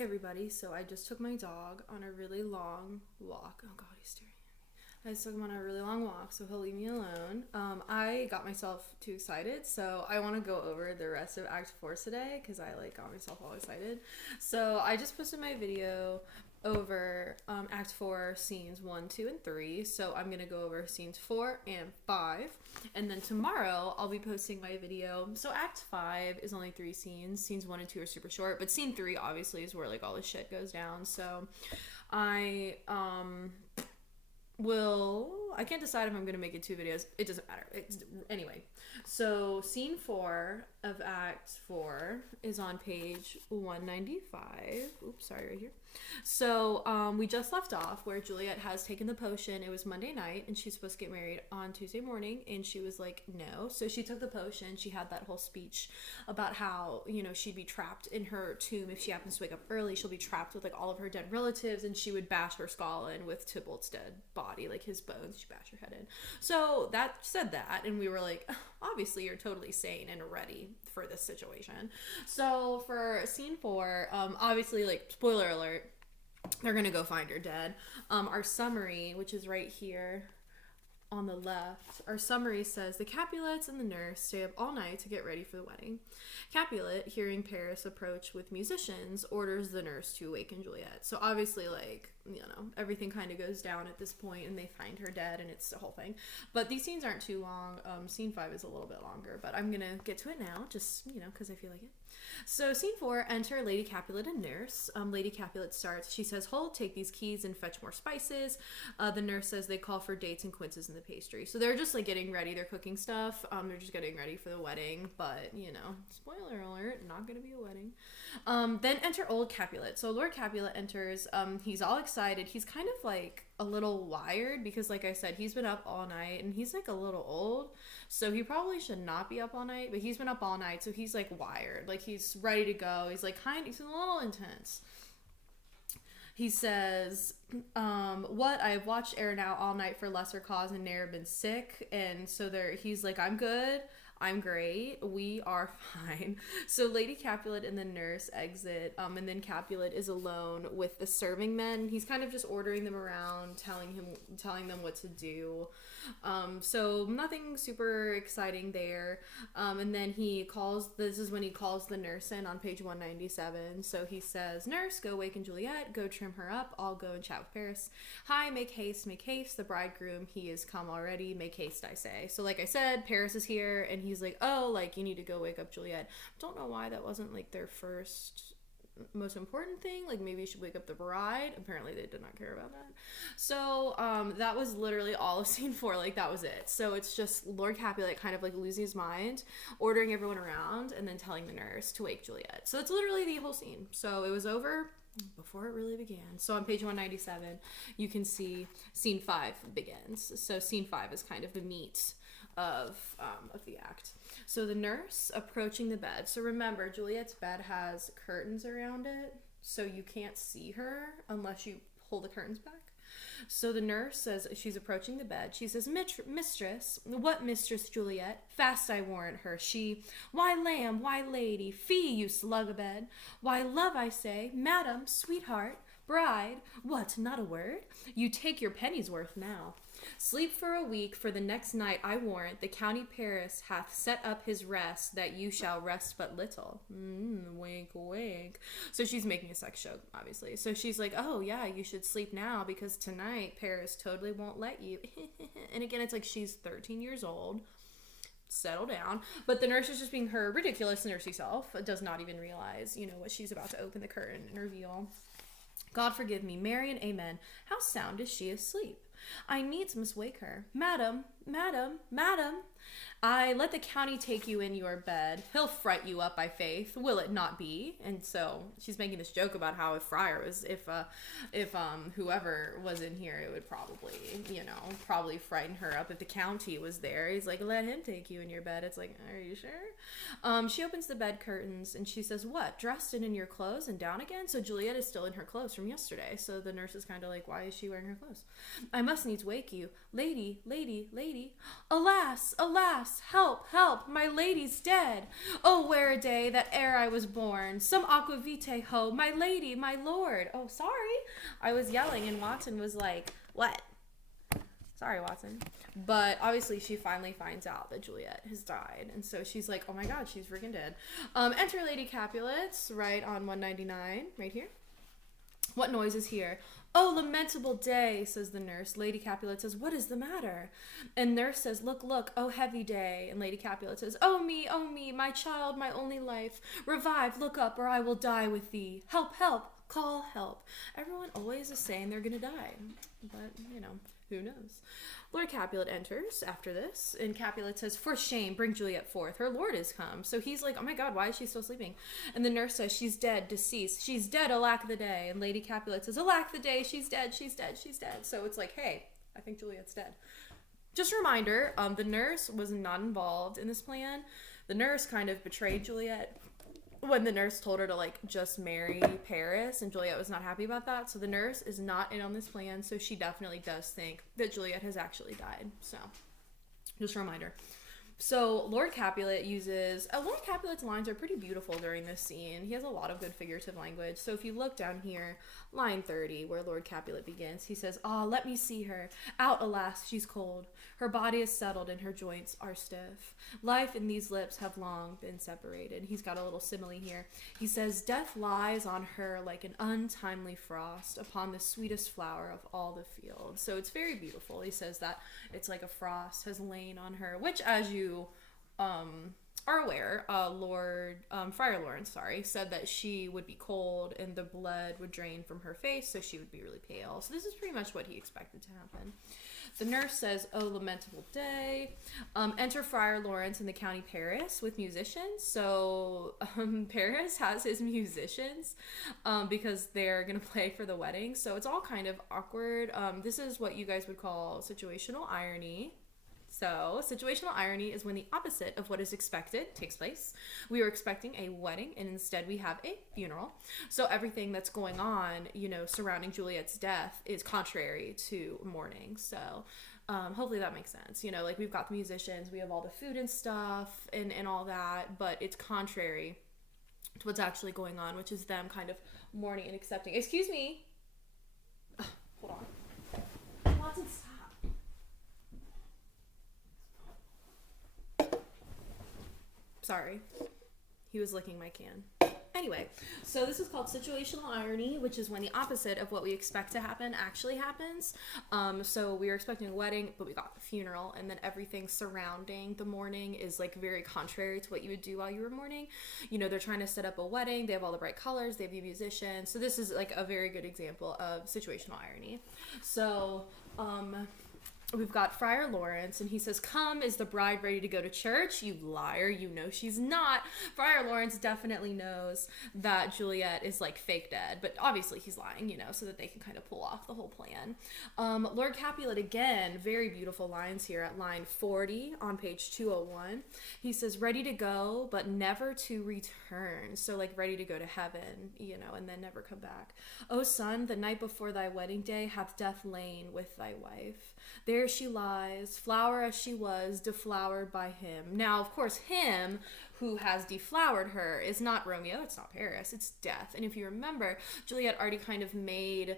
Hey everybody, so I just took my dog on a really long walk. Oh god, he's staring at me. I just took him on a really long walk, so he'll leave me alone. I got myself too excited, so I want to go over the rest of Act 4 today, because I got myself all excited. So I just posted my video over Act 4 scenes 1, 2, and 3, so I'm going to go over scenes 4 and 5, and then tomorrow I'll be posting my video. So Act 5 is only 3 scenes. Scenes 1 and 2 are super short, but scene 3 obviously is where all the shit goes down. So I I can't decide if I'm going to make it 2 videos. It doesn't matter. Anyway, so scene 4 of Act 4 is on page 195. Oops, sorry, right here. So we just left off where Juliet has taken the potion. It was Monday night, and she's supposed to get married on Tuesday morning, and she was like, no. So she took the potion. She had that whole speech about how, she'd be trapped in her tomb. If she happens to wake up early, she'll be trapped with all of her dead relatives, and she would bash her skull in with Tybalt's dead body, his bones. She'd bash her head in. So that said that, and we were like, obviously you're totally sane and ready for this situation. So for scene 4, obviously, spoiler alert, they're gonna go find her dead. Our summary, which is right here on the left, our summary says the Capulets and the nurse stay up all night to get ready for the wedding. Capulet, hearing Paris approach with musicians, orders the nurse to awaken Juliet. So obviously, everything kind of goes down at this point, and they find her dead, and it's the whole thing. But these scenes aren't too long. Scene 5 is a little bit longer, but I'm gonna get to it now, just, because I feel like it. So scene 4, enter Lady Capulet and nurse. Lady Capulet starts. She says, hold, take these keys and fetch more spices. The nurse says they call for dates and quinces in the pastry. So they're just getting ready. They're cooking stuff. They're just getting ready for the wedding. But, spoiler alert, not going to be a wedding. Then enter old Capulet. So Lord Capulet enters. He's all excited. He's kind of a little wired because, like I said, he's been up all night, and he's a little old. So he probably should not be up all night, but he's been up all night, so he's wired. He's ready to go. He's he's a little intense. He says, what? I've watched air now all night for lesser cause and ne'er been sick. And so he's I'm good. I'm great. We are fine. So Lady Capulet and the nurse exit, and then Capulet is alone with the serving men. He's kind of just ordering them around, telling them what to do. So nothing super exciting there. And then this is when he calls the nurse in on page 197. So he says, nurse, go waken Juliet, go trim her up, I'll go and chat with Paris. Hi, make haste, the bridegroom, he is come already, make haste, I say. So like I said, Paris is here, and he's like, oh, you need to go wake up Juliet. Don't know why that wasn't their first most important thing. Maybe you should wake up the bride. Apparently they did not care about that. So that was literally all of scene 4. That was it. So it's just Lord Capulet kind of losing his mind, ordering everyone around, and then telling the nurse to wake Juliet. So it's literally the whole scene. So it was over before it really began. So on page 197 you can see scene 5 begins. So scene 5 is kind of the meat of the act. So the nurse approaching the bed. So remember, Juliet's bed has curtains around it, so you can't see her unless you pull the curtains back. So the nurse says she's approaching the bed. She says, mistress, what mistress, Juliet? Fast I warrant her. She, why lamb, why lady, fee, you slug-a-bed. Why love, I say, madam, sweetheart, bride, what, not a word? You take your penny's worth now. Sleep for a week, for the next night I warrant the county Paris hath set up his rest, that you shall rest but little. Wink, wink. So she's making a sex joke, obviously. So she's like, oh yeah, you should sleep now, because tonight Paris totally won't let you. And again, it's she's 13 years old. Settle down. But the nurse is just being her ridiculous nursey self, does not even realize, what she's about to open the curtain and reveal. God forgive me, Mary and amen. How sound is she asleep? I needs must wake her. Madam, madam, madam, I let the county take you in your bed. He'll fright you up, by faith. Will it not be? And so she's making this joke about how if whoever was in here, it would probably frighten her up if the county was there. He's like, let him take you in your bed. It's are you sure? She opens the bed curtains and she says, what? Dressed and in your clothes and down again? So Juliet is still in her clothes from yesterday. So the nurse is kind of why is she wearing her clothes? I must needs wake you. Lady, lady, lady. Alas, alas, help, help, my lady's dead. Oh, where a day that ere I was born. Some aqua vitae ho, my lady, my lord. Oh, sorry. I was yelling and Watson was like, what? Sorry, Watson. But obviously she finally finds out that Juliet has died. And so she's like, oh my god, she's freaking dead. Enter Lady Capulet, right on 199, right here. What noise is here? Oh, lamentable day, says the nurse. Lady Capulet says, what is the matter? And nurse says, look, look, oh, heavy day. And Lady Capulet says, oh, me, my child, my only life. Revive, look up, or I will die with thee. Help, help, call help. Everyone always is saying they're gonna die. But, you know, who knows? Lord Capulet enters after this, and Capulet says, for shame, bring Juliet forth. Her lord is come. So he's like, oh my god, why is she still sleeping? And the nurse says, she's dead, deceased. She's dead, alack the day. And Lady Capulet says, alack the day, she's dead, she's dead, she's dead. So it's like, hey, I think Juliet's dead. Just a reminder, the nurse was not involved in this plan. The nurse kind of betrayed Juliet when the nurse told her to, like, just marry Paris, and Juliet was not happy about that. So the nurse is not in on this plan, so she definitely does think that Juliet has actually died. So, just a reminder. So Lord Capulet uses... Lord Capulet's lines are pretty beautiful during this scene. He has a lot of good figurative language. So if you look down here, line 30, where Lord Capulet begins, he says, ah, let me see her. Out, alas, she's cold. Her body is settled and her joints are stiff. Life and these lips have long been separated. He's got a little simile here. He says, death lies on her like an untimely frost upon the sweetest flower of all the field. So it's very beautiful. He says that it's like a frost has lain on her, which, as you are aware, Friar Lawrence, said that she would be cold and the blood would drain from her face, so she would be really pale. So this is pretty much what he expected to happen. The nurse says, oh, lamentable day. Enter Friar Lawrence in the county Paris with musicians. So Paris has his musicians because they're going to play for the wedding. So it's all kind of awkward. This is what you guys would call situational irony. So, situational irony is when the opposite of what is expected takes place. We were expecting a wedding, and instead we have a funeral. So, everything that's going on, surrounding Juliet's death is contrary to mourning. So, hopefully that makes sense. Like, we've got the musicians, we have all the food and stuff, and all that, but it's contrary to what's actually going on, which is them kind of mourning and accepting. Excuse me. Hold on. Watson, stop. Sorry, he was licking my can. Anyway, so this is called situational irony, which is when the opposite of what we expect to happen actually happens. So we were expecting a wedding, but we got the funeral, and then everything surrounding the mourning is like very contrary to what you would do while you were mourning. They're trying to set up a wedding, they have all the bright colors, they have the musicians. So this is like a very good example of situational irony. So, we've got Friar Lawrence, and he says, come, is the bride ready to go to church? You liar, you know she's not. Friar Lawrence definitely knows that Juliet is like fake dead, but obviously he's lying, so that they can kind of pull off the whole plan. Lord Capulet, again, very beautiful lines here at line 40 on page 201. He says, ready to go, but never to return. So like ready to go to heaven, and then never come back. O son, the night before thy wedding day hath death lain with thy wife. There she lies, flower as she was, deflowered by him. Now, of course, him who has deflowered her is not Romeo, it's not Paris, it's death. And if you remember, Juliet already kind of made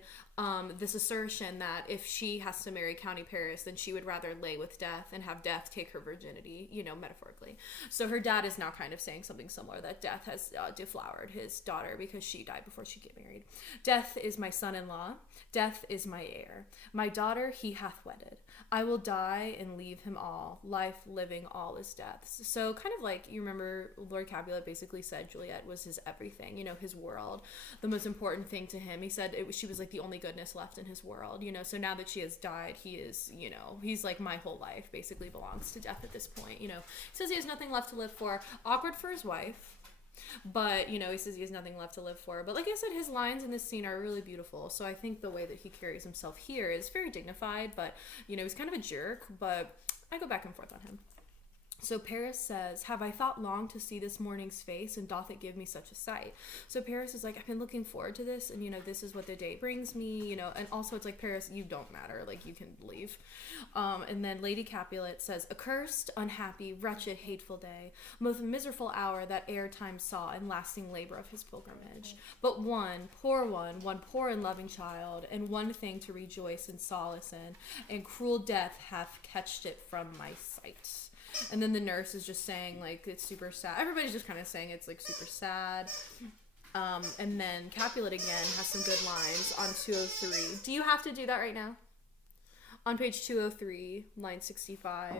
this assertion that if she has to marry County Paris, then she would rather lay with death and have death take her virginity, metaphorically. So her dad is now kind of saying something similar, that death has deflowered his daughter because she died before she could get married. Death is my son-in-law, death is my heir. My daughter he hath wedded. I will die and leave him all. Life, living, all is death. So kind of like, you remember Lord Capulet basically said Juliet was his everything, his world, the most important thing to him. He said she was like the only goodness left in his world, so now that she has died, he is, he's like, my whole life basically belongs to death at this point. He says he has nothing left to live for. Awkward for his wife. But, he says he has nothing left to live for. But like I said, his lines in this scene are really beautiful. So I think the way that he carries himself here is very dignified. But, he's kind of a jerk. But I go back and forth on him. So Paris says, have I thought long to see this morning's face, and doth it give me such a sight? So Paris is like, I've been looking forward to this, and, this is what the day brings me, and also it's like, Paris, you don't matter, like, you can leave. And then Lady Capulet says, accursed, unhappy, wretched, hateful day, most miserable hour that e'er time saw, and lasting labor of his pilgrimage. But one poor and loving child, and one thing to rejoice and solace in, and cruel death hath catched it from my sight. And then the nurse is just saying, like, it's super sad. Everybody's just kind of saying it's, like, super sad. And then Capulet again has some good lines on 203. Do you have to do that right now? On page 203, line 65,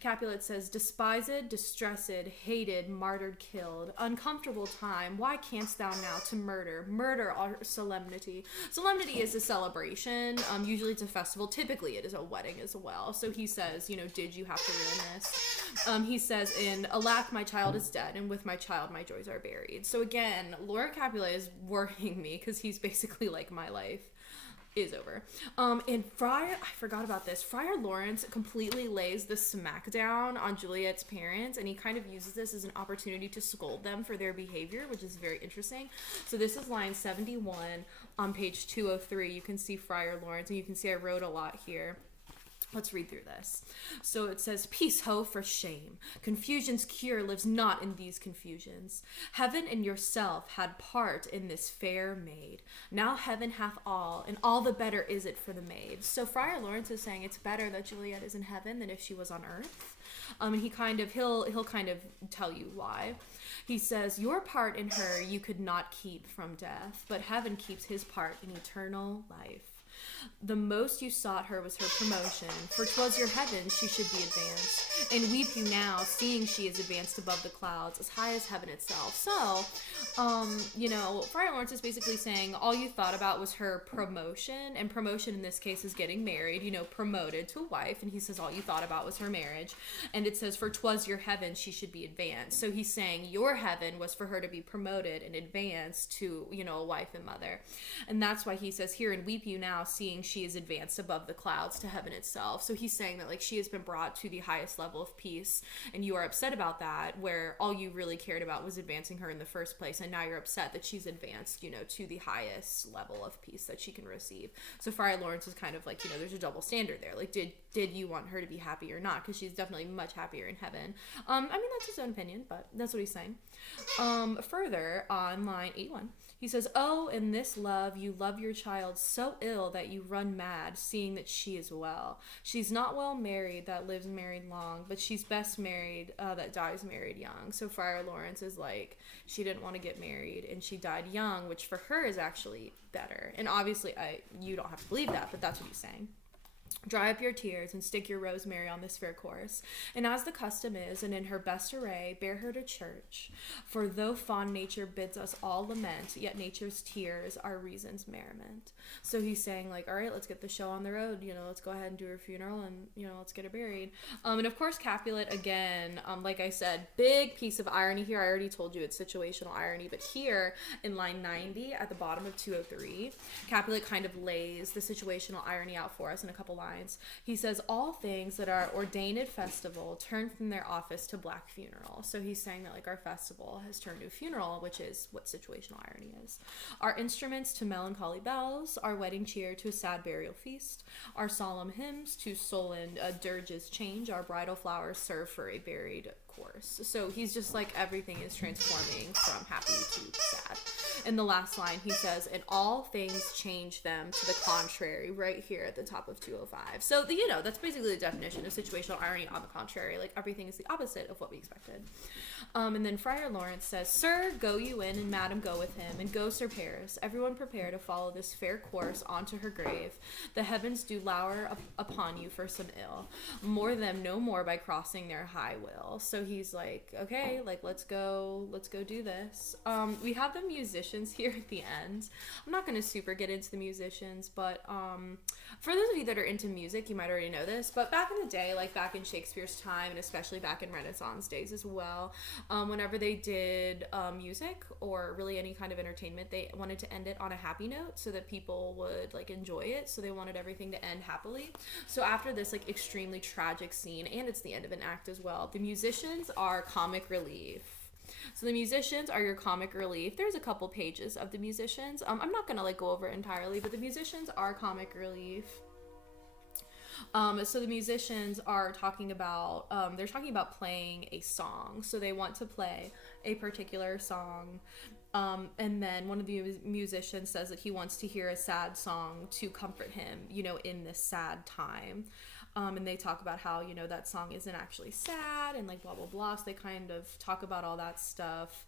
Capulet says, despised, distressed, hated, martyred, killed, uncomfortable time, why canst thou now to murder our solemnity? Solemnity is a celebration. Usually it's a festival. Typically it is a wedding as well. So he says, did you have to ruin this? He says, alack, my child is dead, and with my child my joys are buried. So again, Lord Capulet is worrying me, because he's basically like, my life is over. And I forgot about this. Friar Lawrence completely lays the smackdown on Juliet's parents, and he kind of uses this as an opportunity to scold them for their behavior, which is very interesting. So this is line 71 on page 203. You can see Friar Lawrence, and you can see I wrote a lot here. Let's read through this. So it says, peace, ho, for shame. Confusion's cure lives not in these confusions. Heaven and yourself had part in this fair maid. Now heaven hath all, and all the better is it for the maid. So Friar Lawrence is saying it's better that Juliet is in heaven than if she was on earth. And he'll kind of tell you why. He says, your part in her you could not keep from death, but heaven keeps his part in eternal life. The most you sought her was her promotion, for 'twas your heaven she should be advanced. And weep you now, seeing she is advanced above the clouds, as high as heaven itself. So, Friar Lawrence is basically saying all you thought about was her promotion, and promotion in this case is getting married, promoted to a wife, and he says all you thought about was her marriage. And it says, for 'twas your heaven she should be advanced. So he's saying your heaven was for her to be promoted and advanced to, a wife and mother. And that's why he says here, and weep you now, seeing she is advanced above the clouds to heaven itself. So he's saying that, like, she has been brought to the highest level of peace, and you are upset about that, where all you really cared about was advancing her in the first place, and now you're upset that she's advanced, to the highest level of peace that she can receive. So Friar Lawrence is kind of like, there's a double standard there. Like, did you want her to be happy or not? Because she's definitely much happier in heaven. That's his own opinion, but that's what he's saying. Further, on line 81, he says, oh, in this love you love your child so ill that you run mad, seeing that she is well. She's not well married that lives married long, but she's best married that dies married young. So Friar Lawrence is like, she didn't want to get married, and she died young, which for her is actually better. And obviously, you don't have to believe that, but that's what he's saying. Dry up your tears and stick your rosemary on this fair course, and as the custom is, and in her best array, bear her to church. For though fond nature bids us all lament, yet nature's tears are reason's merriment. So he's saying, like, all right, let's get the show on the road. Let's go ahead and do her funeral, and let's get her buried. And of course, Capulet again. Like I said, big piece of irony here. I already told you it's situational irony, but here in line 90 at the bottom of 203, Capulet kind of lays the situational irony out for us in a couple lines. He says, all things that are ordained festival turn from their office to black funeral. So he's saying that, like, our festival has turned to a funeral, which is what situational irony is. Our instruments to melancholy bells, our wedding cheer to a sad burial feast, our solemn hymns to sullen dirges change, our bridal flowers serve for a buried course. So he's just like, everything is transforming from happy to sad. In the last line, he says, and all things change them to the contrary, right here at the top of 205. So, that's basically the definition of situational irony. On the contrary, like, everything is the opposite of what we expected. And then Friar Lawrence says, sir, go you in, and madam go with him, and go Sir Paris, everyone prepare to follow this fair course onto her grave. The heavens do lower upon you for some ill. More them no more by crossing their high will. So so he's like, okay, like let's go do this. We have the musicians here at the end. I'm not gonna super get into the musicians, but for those of you that are into music, you might already know this, but back in the day, like back in Shakespeare's time, and especially back in Renaissance days as well, whenever they did music or really any kind of entertainment, they wanted to end it on a happy note so that people would like enjoy it. So they wanted everything to end happily. So after this like extremely tragic scene, and it's the end of an act as well, the musicians are comic relief. So the musicians are your comic relief. There's a couple pages of the musicians. I'm not gonna like go over it entirely, but the musicians are comic relief. So the musicians are talking about, they're talking about playing a song. So they want to play a particular song. And then one of the musicians says that he wants to hear a sad song to comfort him, you know, in this sad time. And they talk about how, you know, that song isn't actually sad and like blah, blah, blah. So they kind of talk about all that stuff.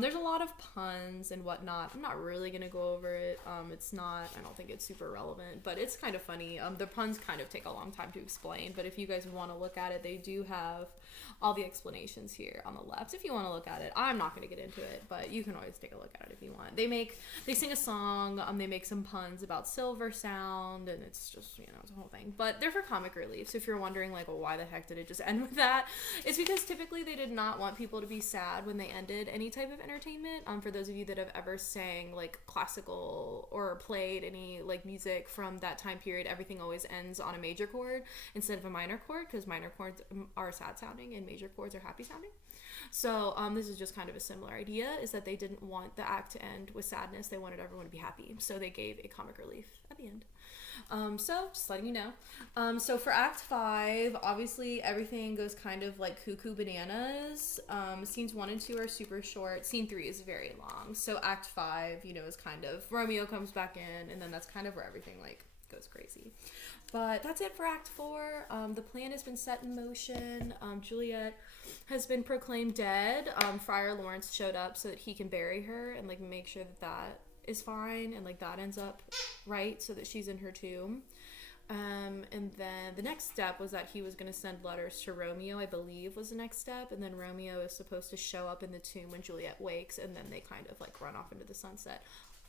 There's a lot of puns and whatnot. I'm not really going to go over it. It's not, I don't think it's super relevant, but it's kind of funny. The puns kind of take a long time to explain, but if you guys want to look at it, they do have all the explanations here on the left. If you want to look at it, I'm not going to get into it, but you can always take a look at it if you want. They sing a song, they make some puns about silver sound, and it's just, you know, it's a whole thing, but they're for comic relief. So if you're wondering like, well, why the heck did it just end with that? It's because typically they did not want people to be sad when they ended any type of entertainment. For those of you that have ever sang like classical or played any like music from that time period, everything always ends on a major chord instead of a minor chord, because minor chords are sad sounding and major chords are happy sounding. So this is just kind of a similar idea, is that they didn't want the act to end with sadness. They wanted everyone to be happy. So they gave a comic relief at the end. So just letting you know. So for Act 5, obviously everything goes kind of like cuckoo bananas. Scenes 1 and 2 are super short. Scene 3 is very long. So Act 5, you know, is kind of Romeo comes back in, and then that's kind of where everything like goes crazy. But that's it for Act 4. The plan has been set in motion. Juliet has been proclaimed dead. Friar Lawrence showed up so that he can bury her and like make sure that that is fine and like that ends up right so that she's in her tomb. And then the next step was that he was going to send letters to Romeo, I believe was the next step, and then Romeo is supposed to show up in the tomb when Juliet wakes, and then they kind of like run off into the sunset.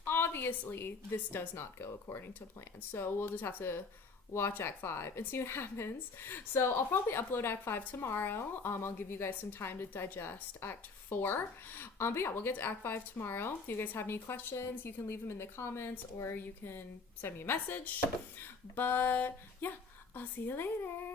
Obviously this does not go according to plan, so we'll just have to watch Act 5 and see what happens. So I'll probably upload Act 5 tomorrow. I'll give you guys some time to digest Act 4. But yeah, we'll get to Act 5 tomorrow. If you guys have any questions, you can leave them in the comments or you can send me a message. But yeah, I'll see you later.